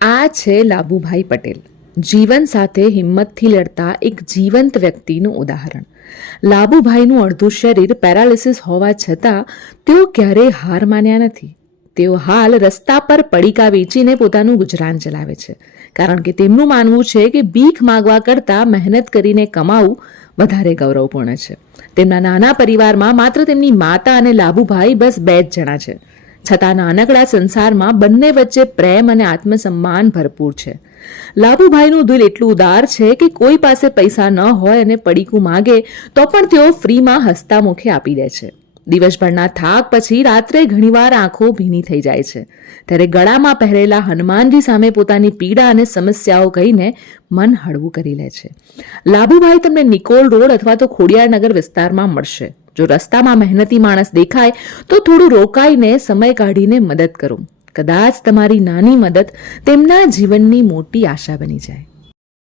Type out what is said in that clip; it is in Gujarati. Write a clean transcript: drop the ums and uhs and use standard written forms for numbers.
આ છે લાભુભાઈ પટેલ, જીવન સાથે હિંમતથી લડતા એક જીવંત વ્યક્તિનું ઉદાહરણ. લાભુભાઈનું અડધું શરીર પેરાલિસિસ હોવા છતાં તેઓ ક્યારેય હાર માન્યા નથી. તેઓ હાલ રસ્તા પર પડીકા વેચીને પોતાનું ગુજરાન ચલાવે છે, કારણ કે તેમનું માનવું છે કે ભીખ માગવા કરતાં મહેનત કરીને કમાવું વધારે ગૌરવપૂર્ણ છે. તેમના નાના પરિવારમાં માત્ર તેમની માતા અને લાભુભાઈ બસ 2 જ જણા છે. છતાં નાનકડા સંસારમાં બંને વચ્ચે પ્રેમ અને આત્મસન્માન ભરપૂર છે. લાભુભાઈનું દિલ એટલું ઉદાર છે કે કોઈ પાસે પૈસા ન હોય અને પડીકું માગે તો પણ તેઓ ફ્રીમાં હસતા મુખે આપી દે છે. દિવસભરના થાક પછી રાત્રે ઘણીવાર આંખો ભીની થઈ જાય છે, ત્યારે ગળામાં પહેરેલા હનુમાનજી સામે પોતાની પીડા અને સમસ્યાઓ કહીને મન હળવું કરી લે છે. લાભુભાઈ તમને નિકોલ રોડ અથવા તો ખોડિયારનગર વિસ્તારમાં મળશે. જો રસ્તામાં મહેનતી માણસ દેખાય તો થોડું રોકાઈને સમય કાઢીને મદદ કરો. કદાચ તમારી નાની મદદ તેમના જીવનની મોટી આશા બની જાય.